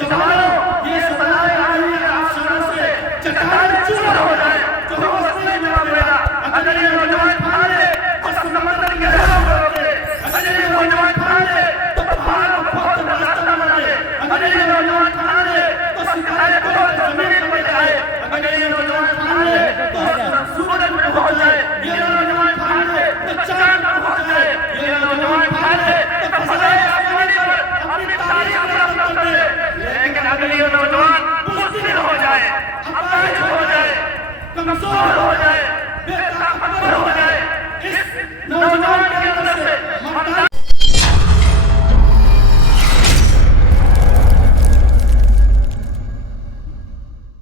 جوانوں یہ سلائے آئی ہے افسروں سے چٹان چور ہو جائے تو ہم سمجھ میں میرا اگر یہ نوجوان پھاڑے تو سمندر کے لہروں کو روکے اگر یہ نوجوان پھاڑے تو پہاڑوں کو کھود راستہ بنائے اگر یہ نوجوان پھاڑے تو ستارے کو زمین پر جائے اگر یہ نوجوان پھاڑے تو سورج میں ہو جائے یہ نوجوان پھاڑے تو چاند پر ہو جائے یہ نوجوان پھاڑے تو فضائے آسمانی پر اپنی تاریخ اپنا کرے لیکن اگر یہ نوجوان بزدل ہو جائے اپاہج ہو جائے کمزور ہو جائے بے طاقتور ہو جائے اس نوجوان کے اندر سے ممتاز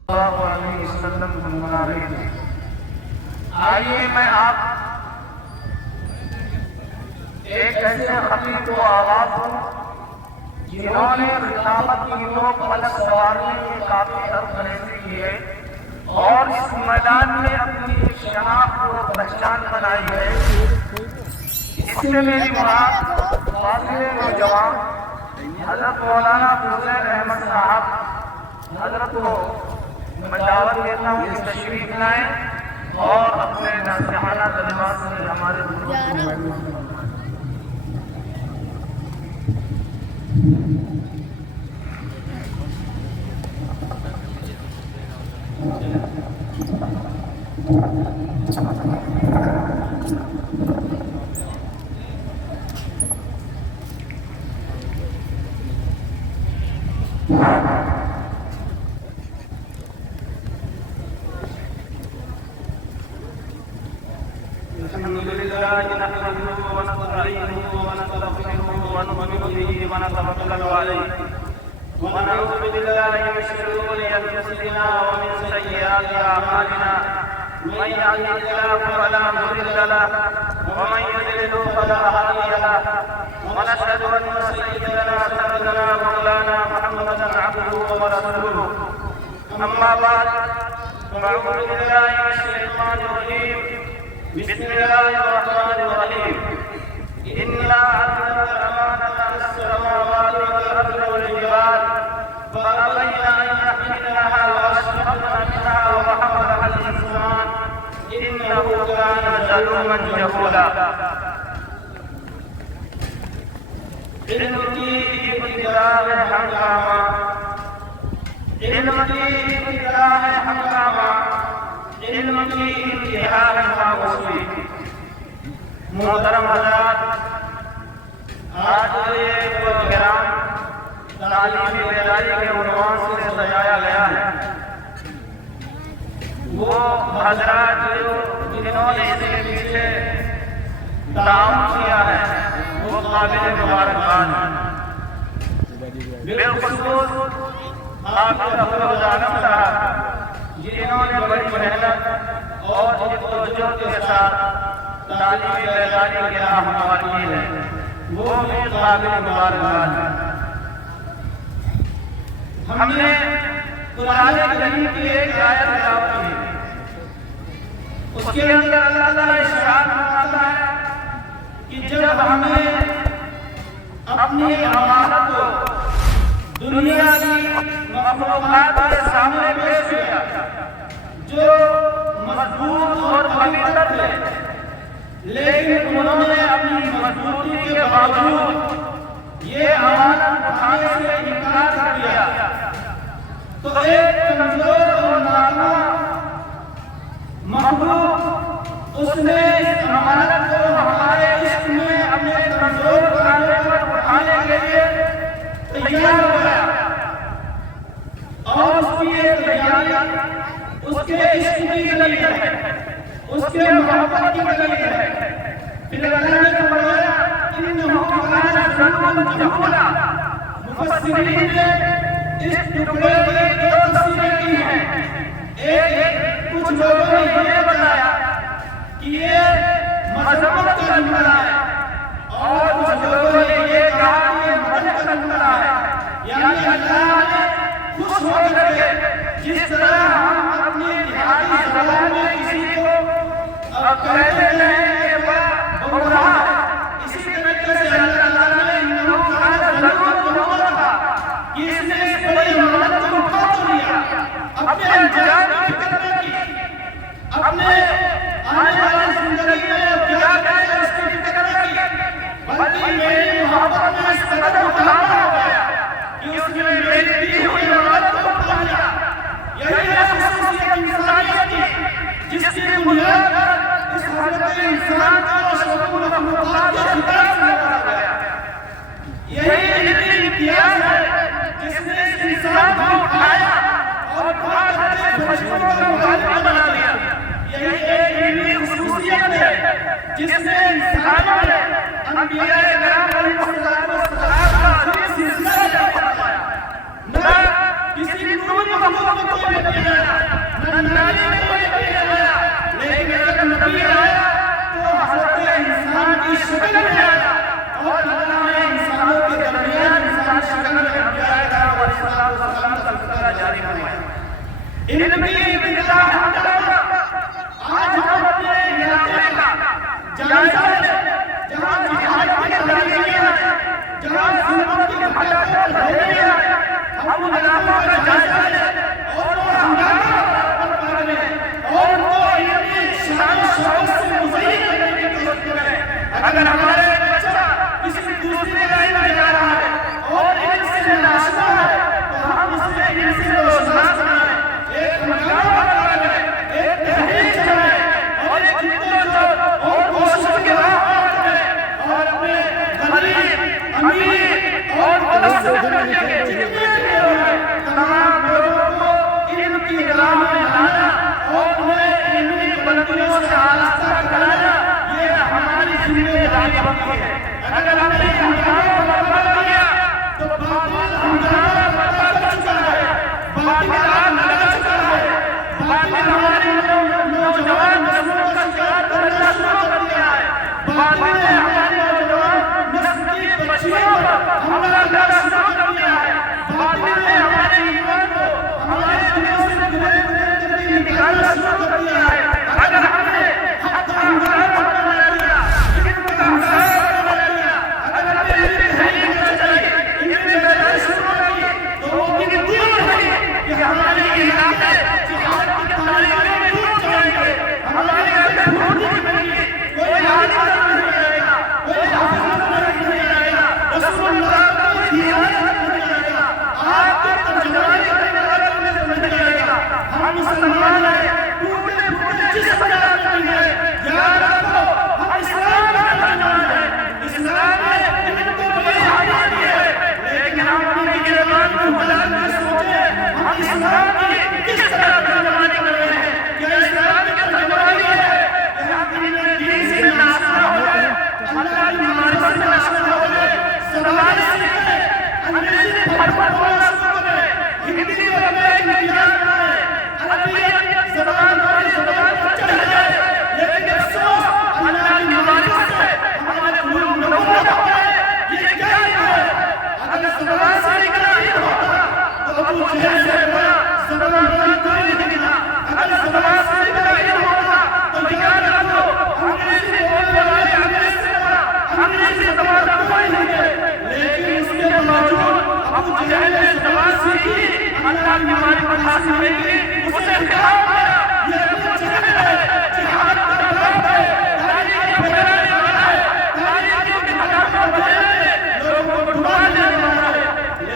اللہ علیہ وسلم فرما رہے تھے آئیے میں آپ ایک ایسے خطیب کو آواز ہوں جنہوں نے خلافت کی نو پلک سوارنے کے کافی سرفریزی کیے اور اس میدان میں اپنی شناخت اور پہچان بنائی ہے اس سے میری مراد فاضل نوجوان حضرت مولانا حسین احمد صاحب حضرت کو میں دعوت دیتا ہوں کہ تشریف لائیں اور اپنے ناصحانہ کلمات سے ہمارے بزرگ کو الحمد لله نحمده ونستعينه ونستغفره ونؤمن به ونتوكل عليه ونعوذ بالله من شرور انفسنا ومن سيئات اعمالنا من يهده الله فلا مضل له ومن يضلل فلا هادي له ونشهد ان سيدنا سندنا مولانا محمدا عبده ورسوله اما بعد فاعوذ بالله من الشيطان الرجيم بسم الله الرحمن الرحيم إنا عرضنا الأمانة على السماوات والأرض والجبال فأبين أن يحملنها وأشفقن منها وحملها الإنسان إنه كان ظلوما جهولا علم کی ابتداء ہنگامہ علم کی ابتداء ہنگامہ علم کی انتہا ہے خاموشی محترم حضرات آج یہ پروگرام تعلیمی بیداری کے عنوان سے سجایا گیا ہے وہ حضرات جنہوں نے اس کے پیچھے تعاون کیا ہے وہ قابل مبارکباد ہیں بالخصوص حافظ افروز عالم صاحب جنہوں نے بڑی محنت اور جد و جہد کے ساتھ تعلیمی بیداری کی راہ ہموار کی ہے وہ بھی قابل مبارکباد ہے ہم نے قرآن کریم کی ایک آیت تلاوت کی اس کے اندر اللہ تعالیٰ ارشاد فرماتا ہے کہ جب ہمیں اپنی امانت کو دنیا کی مخلوقات کے سامنے پیش کیا جو مضبوط اور پویتر تھے لیکن انہوں نے اپنی مضبوطی کے باوجود یہ امانت اٹھانے سے انکار کر دیا تو ایک کمزور اور ناکام مخلوق اس نے اس امانت کو ہمارے عشق میں اپنے کمزور بنانے پر اٹھانے کے لیے تیار ہو گیا اور اس کی ایک تیاری اس کے عشق کی دلیل ہے اس کے محبت کی دلیل ہے پھر اللہ نے فرمایا انہ کان ظلوما جہولا مفسرین نے اس ٹکڑے کی دو تفسیریں کی ہیں ایک کچھ لوگوں نے یہ بتایا کہ یہ مذمت کا جملہ ہے اور کچھ لوگوں نے یہ کہا کہ یہ مدح کا جملہ ہے یعنی اللہ نے خوش ہو کر کے جس طرح ہم اپنی دیہاتی زبان میں کسی کو کہتے ہیں کہ وہ گمراہ ہے اسی طریقے سے اللہ تعالیٰ نے انہوں کان ظلوما جہولا کہا کہ اس نے بڑی امانت کو اٹھا تو لیا، اپنے انجام کی فکر نہ کی، اپنے آنے والی زندگی میں کیا کرے اس کی فکر نہ کی، بلکہ میری محبت میں اس قدر مطالعہ ہو گیا کہ اس نے میری دی ہوئی امانت کو اٹھا لیا۔ یہی ہے خصوصیت انسانیت کی، جس کی بنیاد پر اس حضرت انسان کو اشرف المخلوقات کے خطاب سے نوازا گیا۔ یہی علمی امتیاز ہے جس نے اس انسان کو اٹھایا اور اٹھا کر فرشتوں کا مخالف بنا دیا۔ یہی ایک علمی خصوصیت ہے جس نے انسانوں نے انبیاء کرام علیہ السلام کا عظیم سلسلہ جاری فرمایا۔ نہ کسی نور مخلوق میں کوئی نبی آیا، نہ نبی میں کوئی نبی آیا، لیکن اگر نبی آیا تو حضرت انسان کی شکل میں آیا، اور اللہ نے انسانوں کے درمیان انسان شکل میں انبیاء کرام علیہ السلام کا سلسلہ جاری فرمایا۔ علمی ابتداء حمدللہ، آج ہم اپنے علاقے کا جائزہ لیں، جہاں جہاد کی تحریکیں ہیں، جہاں ظلمت کی بھٹکتے دھوکے ہیں، ہم ان علاقوں کا جائزہ لیں اور وہ ہنگامہ کریں اور ان کو علمی شان و شوق سے مزین کرنے کی کوشش کریں۔ اگر ہمارے بچہ کسی دوسری لائن میں جا رہا ہے اور علم سے ناشنا ہے تو ہم اسے علم سے روشناس بنائیں، ایک ہنگامہ کریں، ایک تحریک چلائیں اور ایک جدوجہد اور کوششوں کے راہ کریں، اور اپنے غریب، امیر اور متوسط درجے کے جتنے بھی لوگ ہیں تمام لوگوں کو علم کی راہ میں لانا اور انہیں علمی بلندیوں سے آراستہ کرانا، یہ ہماری ذمہ داری بنتی ہے۔ اگر ہم نے ہنگامہ برپا کیا تو باطل ہنگامہ برپا کر چکا ہے، باطل آگ لگا چکا ہے، باطل ہماری نوجوان نسلوں کا شکار کرنا شروع کر دیا ہے، باطل نے ہماری نوجوان نسل کی بچیوں پر حملہ کرنا شروع کر دیا ہے، باطل نے ہمارے ایمان کو ہمارے دلوں سے گرے کر کے نکالنا شروع کر دیا ہے۔ اگر ہم نے حق کا ہنگامہ برپا کیا، علم کا ہنگامہ برپا کیا، اگر ہم نے علم تحریک نہ چلائی، علم بیداری شروع کی، تو وہ گنتی نہیں کہ ہمارے علاقے جہاد کی تحریکیں ٹوٹ جائیں گے، ہمارے گھر ڈھونڈی بنیں گی، کوئی عالم نہیں آئے گا، کوئی حافظ نہیں آئے گا، رسول اللہ کی دیانت نہیں آئے گا، آپ کے ترجمانی کرنے والا نہیں آئے گا۔ ہم مسلمان ہیں، ٹوٹے پھوٹے جسم نہیں ہے، یاد رکھو ہم اسلام کا ترجمان ہیں، اسلام نے علم کو بڑی حیثیت دی ہے، لیکن ہم اپنی گربان کو بلند کر سوچیں ہم اسلام کی کس طرح ترجمانی کر رہے ہیں۔ کیا اسلام کی ترجمانی ہے کہ ہم اپنے دین سے ناشنا ہو جائے، اللہ کی معرفت سے ناشنا ہو جائے، زبان سیکھیں، انگریزی پھٹ پھٹ بولنا شروع کریں، ہندی کو اپنا ایک امتیاز بنائیں، عربیت زبان ہماری زبان پر چڑھ جائے، لیکن افسوس اللہ کی معرفت سے ہمارے قلوب نفرت ہو گئے۔ یہ کیا ہے؟ اگر زبان سے نکلا ہی ہوتا تو ابو جہل سے بڑا زبان والا کوئی نہیں تھا، اگر زبان سے نکلا ہی ہوتا تو یاد رکھو انگریزی بولنے والے انگریز سے بڑا انگریزی زبان کا کوئی نہیں ہے، لیکن اس کے باوجود ابو جہل نے زبان سیکھی، اللہ کی معرفت حاصل نہیں کی، اسے خطاب کیا، یہ ابو جہل ہے، جہاد کا باب ہے، تاریخ پھیلانے والا ہے، تاریخ کے مقامات بنانے لوگوں کو ڈبا دینے والا ہے۔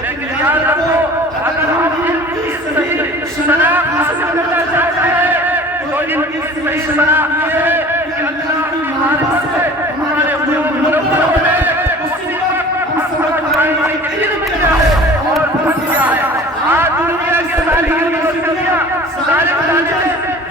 لیکن یاد رکھو اگر ہم علم کی صحیح شناخت حاصل کرنا چاہتے ہیں تو علم کی صحیح شناخت یہ ہے کہ اللہ کی معرفت سے ہمارے قلوب منور ہو جائے، اسی وقت ہم سمجھ پائیں گے کہ علم کیا ہے اور بھر کیا ہے۔ آج دنیا کی ساری یونیورسٹیاں سارے کالج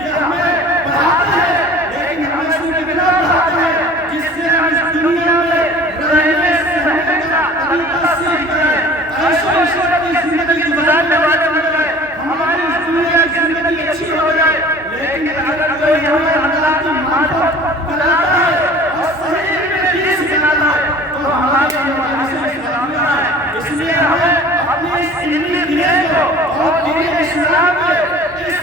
یہ ہمیں پڑھاتے ہیں، لیکن ہمیں اس میں کتنا پڑھاتے ہیں جس سے ہم اس دنیا میں رہنے سہنے کا طریقہ سیکھ گئے، عیش و عشرت کی زندگی گزارنے والے بن گئے، ہماری اس دنیا کی زندگی اچھی ہو جائے۔ لیکن اگر کوئی ہمیں اللہ کی معرفت بلاتا ہے اور صحیح علم دین سکھلاتا ہے تو ہمارے لیے حاصل کرنا ہے۔ اس لیے ہمیں اپنی اس علمی دین کو اور دین اسلام کے اس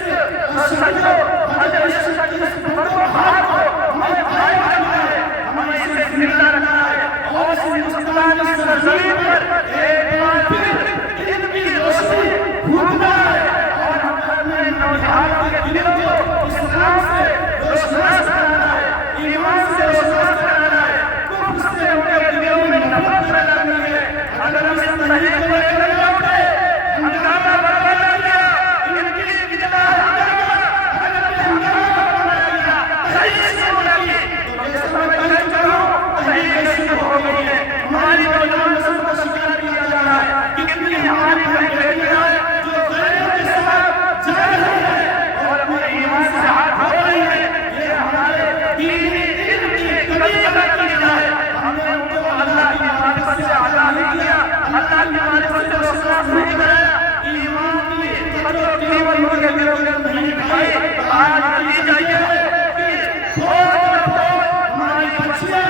سجو حضرت عشق کی اس بھاگ کو ہمیں بھائی بنانا ہے، ہمیں اسے زندہ رکھنا ہے اور اس ہندوستان کی سرزمین پر ایک بار پھر علم کی روشنی صحیح کو لے کر نہ اٹھے، ہنگامہ برپا کر دیا، ان کی اجتماع ہو گئی ہے۔ ہماری نوجوان نسل کو شکار کیا جا رہا ہے، کتنی ہماری بیٹیاں ہیں جو غیرت کے ساتھ جا رہی ہیں اور اپنے ایمان سے ہاتھ دھو رہی ہیں۔ یہ ہمارے دینی علم کی کمی ادا کی ہے۔ ہم نے ان کو اللہ کی معرفت سے آگاہ نہیں کیا، اللہ کی معرفت سے روشناس نہیں کرایا، ایمان کی قدر و قیمت ان کے دلوں میں نہیں دکھائی۔ آج نتیجہ یہ ہے کہ ہماری بچیاں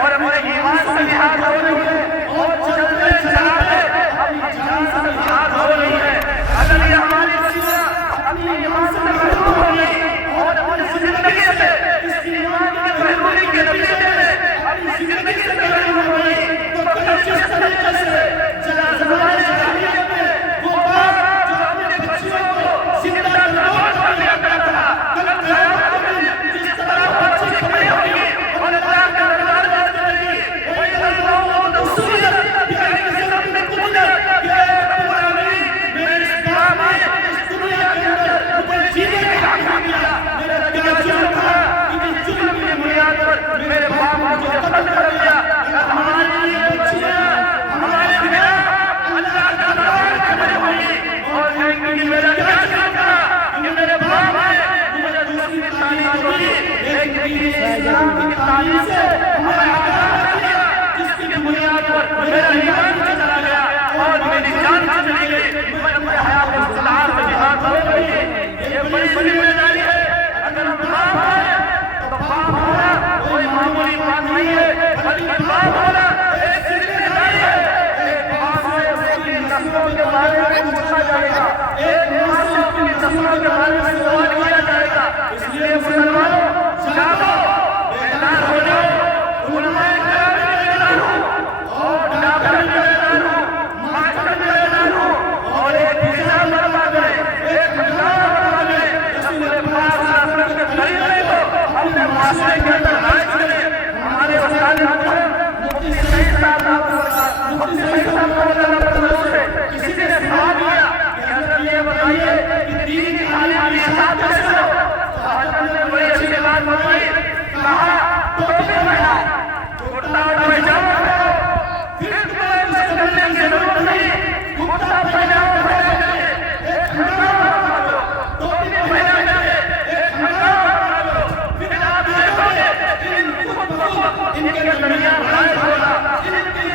اور اپنے ایمان سے جہاد ہو رہی ہے اور چلتے چلاتے اپنی جان سے جہاد ہو رہی ہے۔ اگر یہ ہماری بچیاں اپنی ایمان سے محروم ہو گئی اور اپنی زندگی سے اس ایمان کی محرومی کے نتیجے میں اپنی زندگی سے محروم ہو گئی تو کل جس طریقے سے زمانے جاہلیت میں وہ باپ جو اپنے بچیوں کو زندہ نوٹ کر لیا کرتا تھا، کل قیامت میں جس طرح بچی کھڑی ہوگی اور اللہ کا دربار میں میرے باپ مجھے قتل کر دیا، ہماری یہ بچیاں ہمارے بنا اللہ کا دربار میں کھڑی ہوئی اور کہیں گی میرا کیا چاہتا کہ میرے باپ ہے مجھے دوسری تعلیم دو دی، ایک دین اسلام کی تعلیم سے ہمیں آگاہ کر دیا جس کی بنیاد پر میرا ایمان چلا گیا اور میری جان چلی گئی، میں اپنے حیات اصطلاحات میں جہاد ہو گئی۔ یہ بڑی بڑی بیداری ہے۔ اگر ہم باپ ہیں تو باپ ہونا کوئی معمولی بات نہیں ہے، بلکہ باپ ہونا ایک ذمہ داری ہے۔ ایک باپ سے اپنی نسلوں کے بارے میں پوچھا جائے گا، ایک ماں سے اپنی نسلوں کے بارے میں سوال کیا جائے گا۔ اس لیے مسلمانوں جاگو، بیدار ہو جاؤ، علماء کرام میں بیدار ہو اور ڈاکٹر میں بیدار ہو، ماسٹر میں بیدار ہو اور ایک نظام برپا کرے، ایک ہنگامہ برپا کرے۔ رسول پاک صلی اللہ علیہ وسلم کے طریقے کو اپنے معاشرے کے اندر رائج کرے۔ ہمارے استاد محترم مفتی سعید صاحب سے کسی نے سوال کیا کہ حضرت یہ بتائیے کہ دین کی تعلیم کی اشاعت کیسے ہو؟ تو حضرت نے بڑی اچھی بات بتائی، کہا ٹوپی پہناؤ، کرتا پائجامہ پہناؤ، پھر تمہیں کچھ کرنے کی ضرورت نہیں، کرتا پائجامہ پہنا کر ایک ہنگامہ بنا دو، ٹوپی پہنا کر ایک ہنگامہ بنا دو، پھر آپ دیکھو گے ان کے درمیان رائج ہوگا، ان کی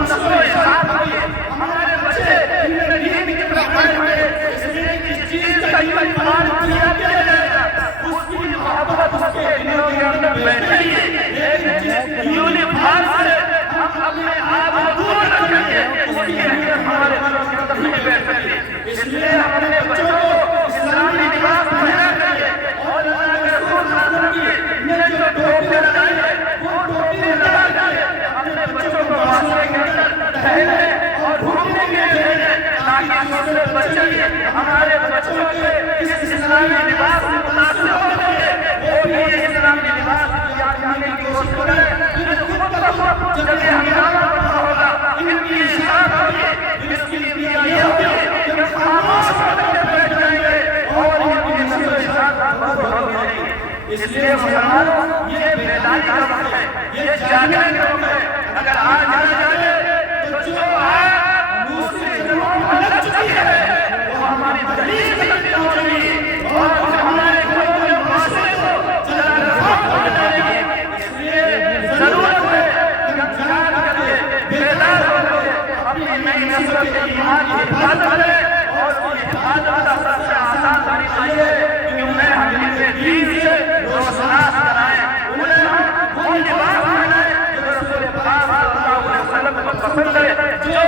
نسل و اشاعت ہوگی۔ ہمارے بچے ان میں دین کی طرف آئے ہوئے، اس لیے کس چیز کا استعمال کیا جائے گا اس کی محبت اس کے دلوں کے اندر بیٹھے گی، لیکن جس یونیفارم سے ہم اپنے آپ کو دور رکھیں گے اس کی اہمیت ہمارے دلوں کے اندر نہیں بیٹھ سکتی۔ اس لیے ہم اپنے بچوں کو اسلامی لباس پہنا کر کے اور اللہ کے رسول صلی اللہ علیہ وسلم نے جو ٹوپیاں لگائی ہے وہ ٹوپیاں لگا کر اپنے بچوں کو معاشرے کے اندر ٹہلنے اور گھومنے کے لیے بھیجیں تاکہ دوسرے بچے ہمارے بچوں کے اس اسلامی لباس سے متاثر ہو سکے، وہ بھی یہ اسلامی لباس اختیار کرنے کی کوشش کریں۔ پھر خود بخود جب یہ ہنگامہ برپا ہوگا، ان کی اشاعت ہوگی، اس کی نتیجہ یہ ہوگی کہ خاموش ہو کر بیٹھ جائیں گے اور ان کی نسل و اشاعت بند ہو جائے گی۔ اس لیے مسلمانوں یہ بیداری کا وقت ہے، یہ جاگنے کا وقت ہے۔ اگر آج نہ جاگے تو جو آج دوسری جگہوں پر لگ چکی ہے وہ ہماری دلیل میں تبدیل ہو رہی ہے اور ہمارے پورے معاشرے کو چلا رفاق ہو جائے گی۔ اس لیے ضرورت ہے کہ ہم جاگ کر کے بیدار ہو کر اپنی نئی نسل کے ایمان کی حفاظت کریں اور اس کی حفاظت کا سب سے آسان طریقہ یہ ہے کہ انہیں حدیث دین سے روشناس کرائیں، انہیں ہم وہ لباس پہنائیں جو رسول پاک صلی اللہ علیہ وسلم کو پسند ہے، جو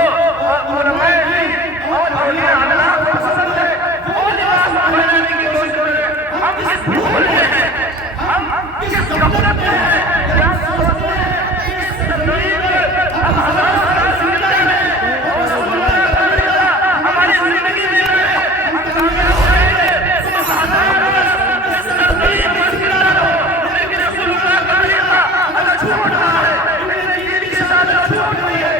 علماء دین اور اولیاء اللہ کو پسند ہے، وہ لباس پہنانے کی کوشش کریں۔ ہم کس بھول میں ہیں، ہم کس غفلت میں ہیں، کیا سوچتے ہیں کہ اس زندگی میں ہم ہزار سال زندہ ہیں اور رسول اللہ کا طریقہ ہماری زندگی میں ہے، ہم کامیاب ہو جائیں گے۔ تم ہزار برس اس زندگی میں زندہ رہو لیکن رسول اللہ کا طریقہ اگر چھوٹ رہا ہے، انہیں دین کی ساتھ چھوٹ رہی ہے،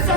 100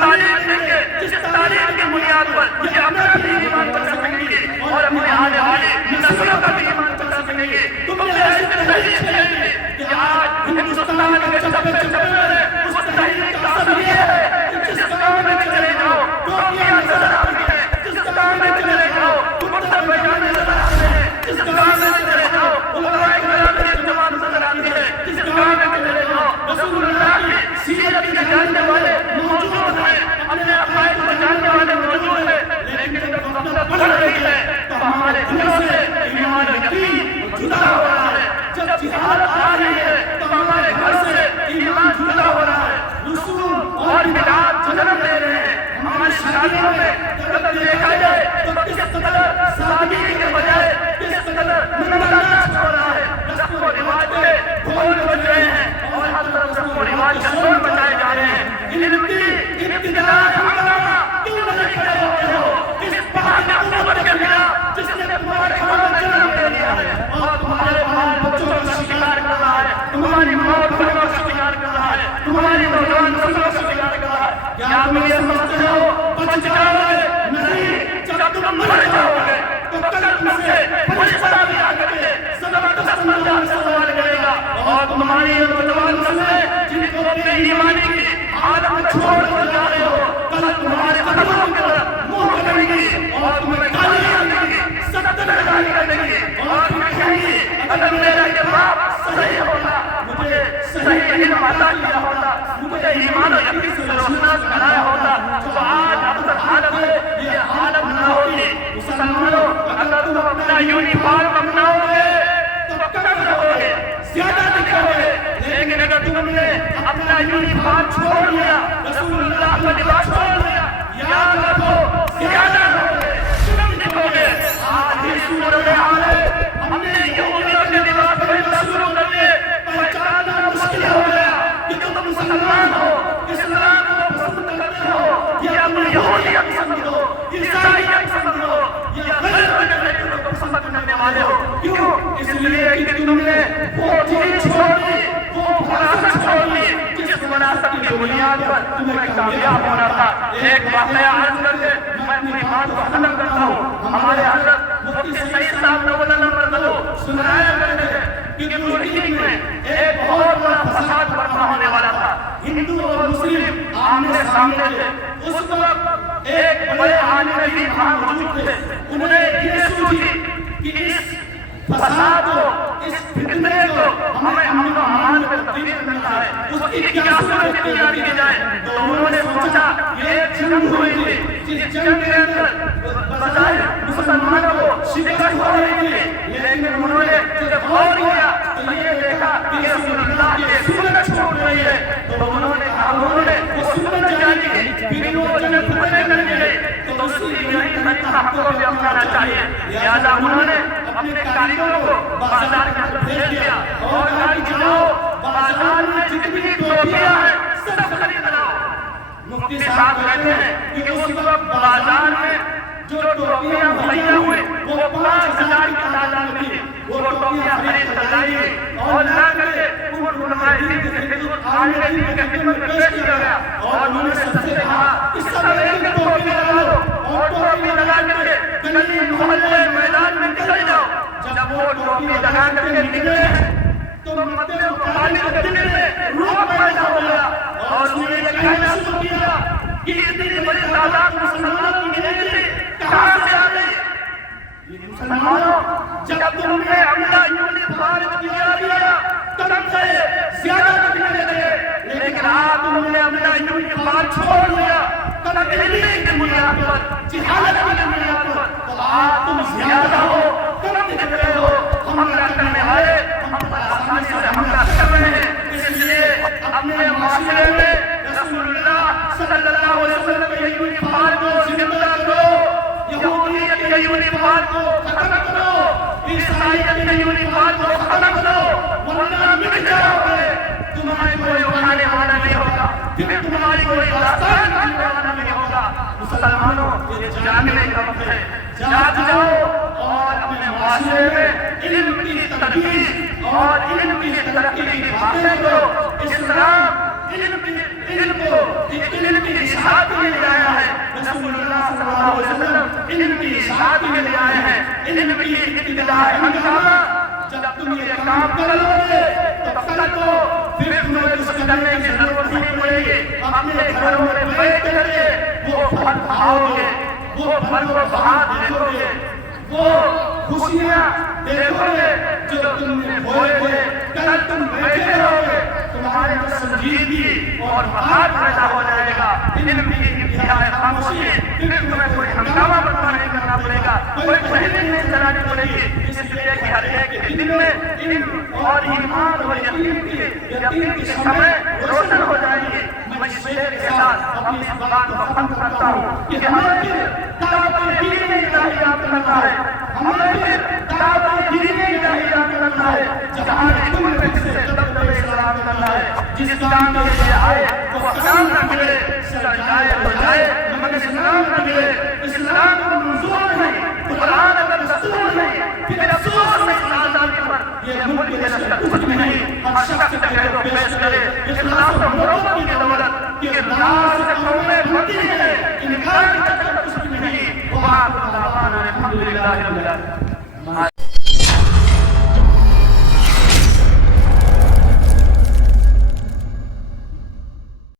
تعلیم دیں گے جس تعلیم کی بنیاد پر یہ اپنا بھی ایمان بچا سکیں گے اور اپنے آنے والی نسلوں کا بھی ایمان بچا سکیں گے. تم نے ایسی تحریک دیں گے کہ آج ہندوستان کے چپے چپے میں اس تحریک کا اثر یہ ہے جس کام میں چلے جاؤ ٹوپیاں نظر آتی ہیں, جس کام میں چلے جاؤ کرتا پاجامے نظر آتے ہیں, جس کام میں چلے جاؤ علماء کرام کی جماعت نظر آتی ہے, جس کام میں چلے جاؤ رسول اللہ کی سیرت کے جاننے والے موجود ہیں, اپنے عقائد کو جاننے والے موجود ہیں. لیکن جب وقت بڑھ رہی ہے تو ہمارے دلوں سے ایمان و یقین جدا ہو رہا ہے. جب جہالت آ رہی ہے تو ہمارے گھر سے ایمان جدا ہو رہا ہے. رسوم اور بدعات جنم لے رہے ہیں. ہماری شادیوں میں قدر دیکھا جائے تو کس قدر شادی کے بجائے کس قدر منانا ہو رہا ہے. رسم و رواج کے ڈھول بج رہے ہیں اور ہر طرف رسم و رواج کے ڈھول بجائے جا رہے ہیں. علم کی ابتدائی ہنگامہ کیوں نہیں کھڑے ہوتے ہو؟ کس بات میں اپنے بن کے ملا جس نے تمہارے گھر میں جنم لے لیا ہے اور تمہارے بال بچوں کا شکار کر رہا ہے, تمہاری موت بچوں کا شکار کر رہا ہے, تمہاری نوجوان نسلوں کا شکار کر رہا ہے. کیا تم یہ سمجھتے ہو بچ جاؤ گے؟ نہیں, جب تم مر جاؤ گے تو کل تم سے فرشتہ بھی آ کر کے زبردست انداز سے سوال کرے گا اور تمہاری نوجوان نسلیں جن کو اپنے ایمانی کی عالم میں چھوڑ کر جا رہے ہو کل تمہارے قدموں کی طرف منہ کریں گی اور تمہیں گالیاں دیں گی, سخت گالیاں دیں گی اور تمہیں کہیں گی اگر میرا یہ باپ صحیح ہوتا, مجھے صحیح علم عطا کیا ہوتا, مجھے ایمان و یقین سے روشناس کرایا ہوتا تو آج افضل حالت میں یہ حالت نہ ہوتی. مسلمانوں, اگر تم اپنا یونیفارم اپناؤ گے تو کم رہو گے, زیادہ دکھو گے, لیکن اگر تم نے اپنا یونیفارم چھوڑ لیا, رسول اللہ کا لباس چھوڑ لیا, یاد رکھو زیادہ رہو گے, کم دکھو گے. آج ہی صورت حال ہے, ہم نے یہودیوں کے لباس پہننا شروع کر دیے, پہچاننا مشکل ہو گیا کہ تم مسلمان ہو, اسلام کو پسند کرتے ہو یا تم یہودیت سمجھو, عیسائیت سمجھو یا غیر مذہبیوں کو پسند کرنے والے ہو. کیوں؟ اس لیے کہ تم نے وہ چیز چھوڑ دی, وہ وراثت چھوڑ دی جس وراثت کی بنیاد پر تمہیں کامیاب ہونا تھا. ایک واقعہ عرض کر کے میں اپنی بات کو ختم کرتا ہوں. ہمارے حضرت مفتی سعید صاحب نور نمبر دلو سنایا کرتے تھے کہ ترکی میں ایک بہت بڑا فساد برپا ہونے والا تھا. ہندو اور مسلم آمنے سامنے تھے. اس وقت ایک بڑے عالم دین وہاں موجود تھے. انہوں نے یہ سوچی کہ اس فساد کو, اس فتنے کو ہمیں امن و امان میں تبدیل کرنا ہے, اس کی کیا صورت اختیار کی جائے. تو انہوں نے سوچا کہ ایک جنگ ہوئی تھی جس جنگ کے اندر بظاہر مسلمانوں کو شکست ہو رہی تھی, لیکن انہوں نے جب غور کیا تو یہ دیکھا کہ رسول اللہ کی سنت چھوٹ رہی ہے. تو انہوں نے کہا, انہوں نے وہ سنت جاری کی, پھر وہ جنگ فتنے کرنے گئے تو اس کی یہی طریقہ ہم کو بھی اپنانا چاہیے. لہٰذا انہوں نے اپنے کاریگروں کو بازار کے اندر بھیج دیا اور کہا کہ جاؤ بازار میں جتنی ٹوپیاں ہیں سب خرید لاؤ. مفتی صاحب کہتے ہیں کہ اس وقت بازار میں جو ٹوپیاں مہیا ہوئی وہ 5000 کی تعداد میں تھی. وہ ٹوپیاں خرید کر لائی گئی اور لا کر کے ان علماء دین کی خدمت, عالم دین کی خدمت میں پیش کیا گیا اور انہوں نے سب سے کہا کہ سب ایک ٹوپی لگا لو اور ٹوپی لگا کر کے گلی محلے میدان میں نکل جاؤ. جب وہ ٹوپی لگا کر کے نکلے تو مدینہ مخالف کے دل میں روح پیدا ہو گیا اور انہوں نے کہنا شروع کیا کہ اتنی بڑی تعداد مسلمانوں کی نہیں کہاں سے آ گئی. مسلمانوں, جب تم نے اپنا یونیفارم تیار کیا تب سے زیادہ دکھنے لگے, لیکن آج تم نے اپنا یونیفارم چھوڑ دیا کبھی علم کی بنیاد پر, جہالت کی بنیاد پر. تو آج تم زیادہ ہو, کم دکھ رہے ہو. حملہ کرنے والے ہم پر آسانی سے حملہ کر رہے ہیں. اس لیے اپنے معاشرے میں رسول اللہ صلی اللہ علیہ وسلم کے یونیفارم کو زندہ کرو, یہودیت کے یونیفارم کو ختم کرو, عیسائیت کے یونیفارم کو ختم کرو, ورنہ مٹ جاؤ گے. تمہاری کوئی اٹھانے والا نہیں ہوگا, پھر تمہاری کوئی داستان کرنے والا نہیں ہوگا. مسلمانوں, یہ جاگنے کا وقت ہے, جاگ جاؤ اور اپنے معاشرے میں علم کی ترقی اور علم کی ترقی کی باتیں کرو. اسلام علم کو, علم کی اشاعت علم کی ابتدائی ہنگامہ جب تم یہ کام کر لو گے تو کل کو پھر تمہیں کچھ کرنے کی ضرورت نہیں پڑے گی. اپنے گھروں میں بیٹھ کر کے وہ پھل کھاؤ گے, وہ پھل و بہار دیکھو گے, وہ خوشیاں دیکھو گے جو تم نے بوئے تھے. کل تم بیٹھے رہو گے, تمہارے اندر سنجیدگی اور بہار پیدا ہو جائے گا. علم کی انتہائی خاموشی, پھر تمہیں کوئی ہنگامہ برپا نہیں کرنا پڑے گا, کوئی تحریک نہیں چلانی پڑے گی. اس لیے کہ ہر ایک کے دل میں علم اور ایمان اور یقین کی شمعیں روشن ہو جائیں گی. میں اس شعر کے ساتھ اپنی زبان کو ختم کرتا ہوں کہ ہمیں پھر دعوت دین الہیات کرنا ہے, ہمیں پھر دعوت دین الہیات کرنا ہے. جہاں تم پہ سے دبدبے اسلام کرنا ہے. جس کام کے لیے آئے وہ کام نہ ملے, سر جائے ہو جائے مگر اسلام نہ ملے. اسلام کو منظور نہیں, قرآن اگر دستور نہیں, پھر افسوس ہے اس آزادی پر. یہ ملک کے لشکر کچھ بھی نہیں. ہر شخص تحریر و پیش کرے اخلاص و مروت کی دولت کہ راز سے قومیں بنتی ہیں, انکار کا کچھ بھی نہیں. وآخر دعوانا الحمدللہ رب العالمین.